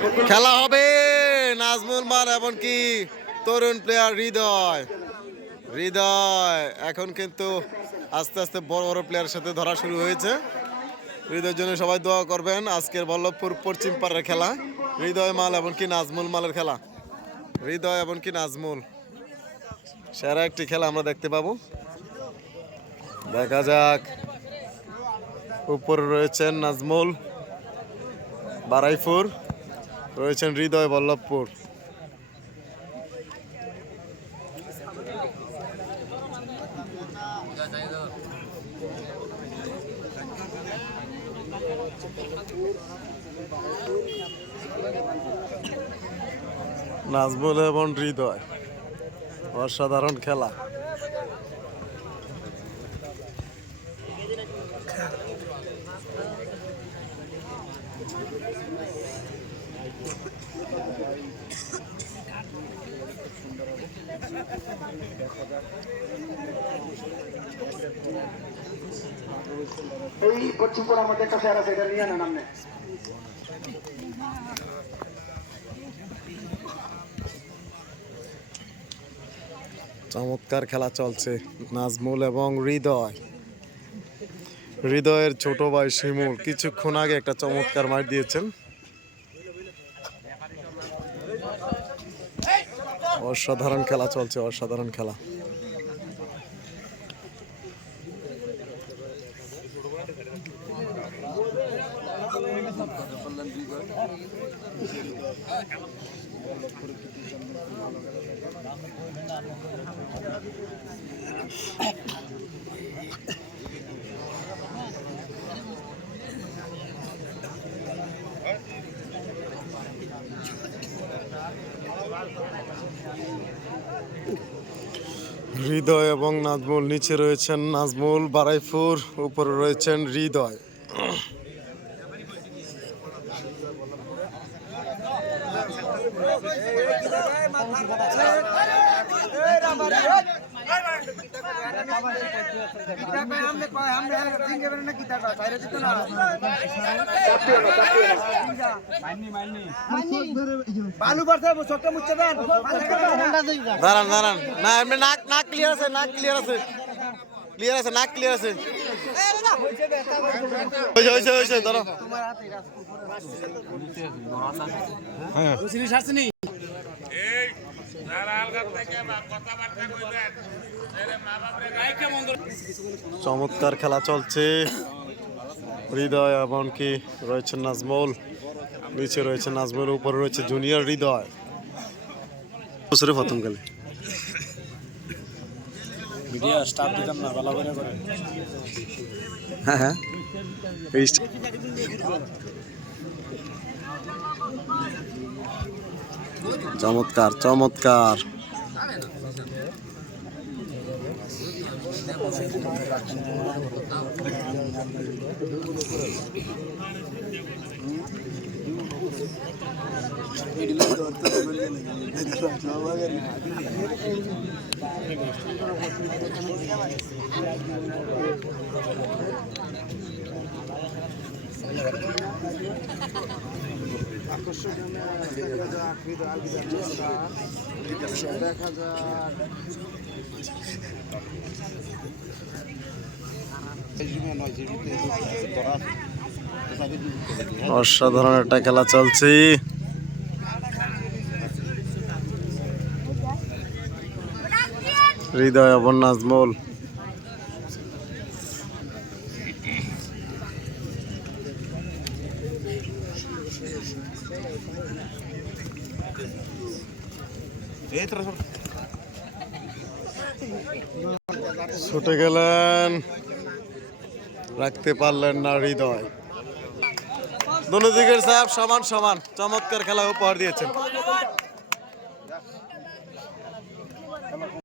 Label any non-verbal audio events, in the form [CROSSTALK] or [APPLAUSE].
খেলা হবে। নাজমুল মার এমনকি তরুণ প্লেয়ার হৃদয়। হৃদয়, এখন কিন্তু আস্তে আস্তে বড় বড় প্লেয়ারের সাথে ধরা শুরু হয়েছে। হৃদয়ের জন্য সবাই দোয়া করবেন। আজকের বল্লভপুর পশ্চিম পাড়ার খেলা। হৃদয় মাল এমনকি নাজমুল মালের খেলা। হৃদয় এমনকি নাজমুল। সেরা একটি খেলা আমরা দেখতে পাবো। দেখা যাক। উপরে রয়েছেন নাজমুল। বারাইপুর। রয়েছেন হৃদয় বল্লভপুর। নাজমুল এবং হৃদয় অসাধারণ খেলা। এই আমাদের একটা স্যার আছে, এটা নিয়ে চমৎকার খেলা চলছে, নাজমুল এবং হৃদয়। হৃদয়ের ছোট ভাই শিমুল, কিছুক্ষণ আগে একটা চমৎকার মার দিয়েছেন। অসাধারণ খেলা চলছে অসাধারণ খেলা। হৃদয় এবং নাজমুল নিচে রয়েছেন নাজমুল বারাইপুর উপরে রয়েছেন হৃদয় বালু পারছে চোখটা মুচ্ছে দেন দাঁড়ান দাঁড়ান। না এমনি নাক নাক ক্লিয়ার আছে নাক ক্লিয়ার আছে। ক্লিয়ার আছে নাক ক্লিয়ার আছে। হয়েছে হয়েছে হয়েছে ধরো। হ্যাঁ। চমৎকার খেলা চলছে। হৃদয় এমনকি রয়েছে নাজমুল। নিচে রয়েছে নাজমুল উপরে রয়েছে জুনিয়র হৃদয়। বছরে প্রথম গেলে ভিডিও স্টার্ট দিতাম না ভালো করে করে। হ্যাঁ চমৎকার চমৎকার। [LAUGHS] অসাধারণ একটা খেলা চলছে। হৃদয় এবং নাজমুল। ছুটে গেলেন। রাখতে পারলেন না হৃদয়। দুদিকের দিকের সাহেব সমান সমান। চমৎকার খেলা উপহার দিয়েছেন।